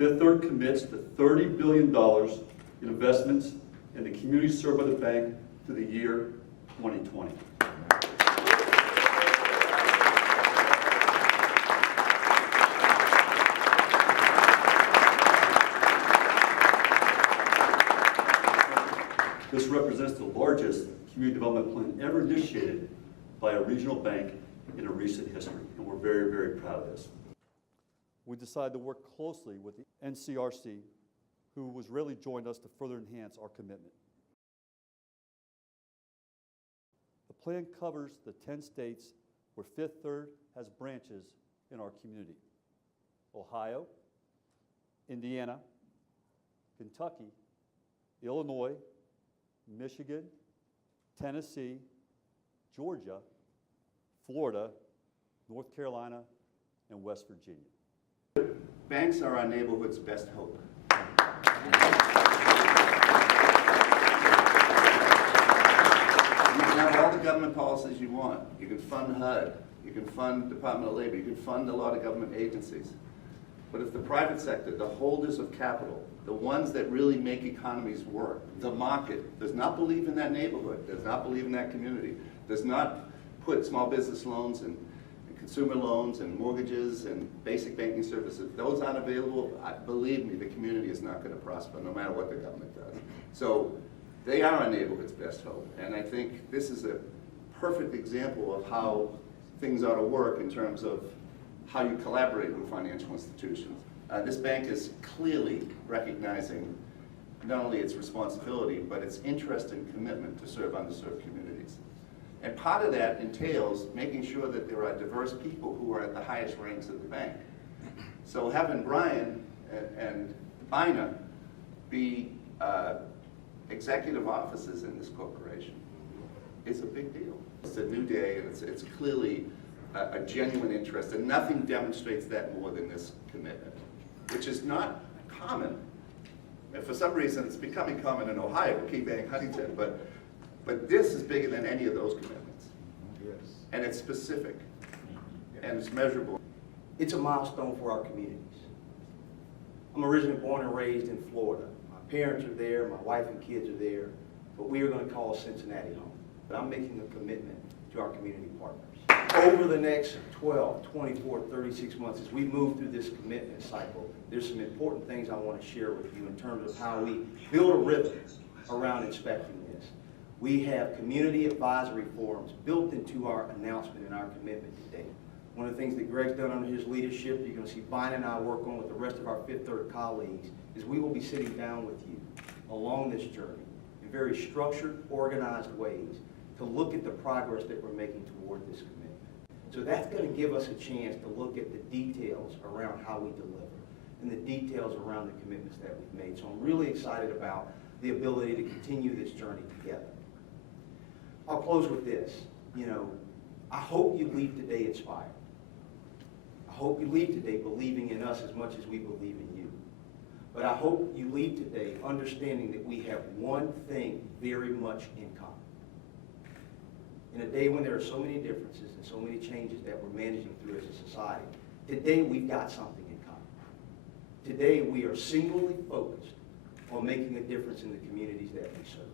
Fifth Third commits to $30 billion in investments in the communities served by the bank through the year 2020. This represents the largest community development plan ever initiated by a regional bank in a recent history, and we're very, very proud of this. We decided to work closely with the NCRC, who has really joined us to further enhance our commitment. The plan covers the 10 states where Fifth Third has branches in our community: Ohio, Indiana, Kentucky, Illinois, Michigan, Tennessee, Georgia, Florida, North Carolina, and West Virginia. Banks are our neighborhood's best hope. You can have all the government policies you want. You can fund HUD, you can fund Department of Labor, you can fund a lot of government agencies. But if the private sector, the holders of capital, the ones that really make economies work, the market, does not believe in that neighborhood, does not believe in that community, does not put small business loans and consumer loans and mortgages and basic banking services, if those aren't available, believe me, the community is not going to prosper no matter what the government does. So they are our neighborhood's best hope. And I think this is a perfect example of how things ought to work in terms of how you collaborate with financial institutions. This bank is clearly recognizing not only its responsibility, but its interest and commitment to serve underserved communities. And part of that entails making sure that there are diverse people who are at the highest ranks of the bank. So having Brian and Bina be executive officers in this corporation is a big deal. It's a new day, and it's clearly a genuine interest, and nothing demonstrates that more than this commitment, which is not common. And for some reason, it's becoming common in Ohio, Key Bank, Huntington, but this is bigger than any of those commitments. Yes. And it's specific, and it's measurable. It's a milestone for our communities. I'm originally born and raised in Florida. My parents are there, my wife and kids are there, but we are going to call Cincinnati home. But I'm making a commitment to our community partners. Over the next 12, 24, 36 months, as we move through this commitment cycle, there's some important things I want to share with you in terms of how we build a rhythm around inspecting this. We have community advisory forums built into our announcement and our commitment today. One of the things that Greg's done under his leadership, you're going to see Bina and I work on with the rest of our Fifth Third colleagues, is we will be sitting down with you along this journey in very structured, organized ways to look at the progress that we're making toward this commitment. So that's going to give us a chance to look at the details around how we deliver and the details around the commitments that we've made. So I'm really excited about the ability to continue this journey together. I'll close with this. I hope you leave today inspired. I hope you leave today believing in us as much as we believe in you. But I hope you leave today understanding that we have one thing very much in common. In a day when there are so many differences and so many changes that we're managing through as a society, today we've got something in common. Today we are singularly focused on making a difference in the communities that we serve.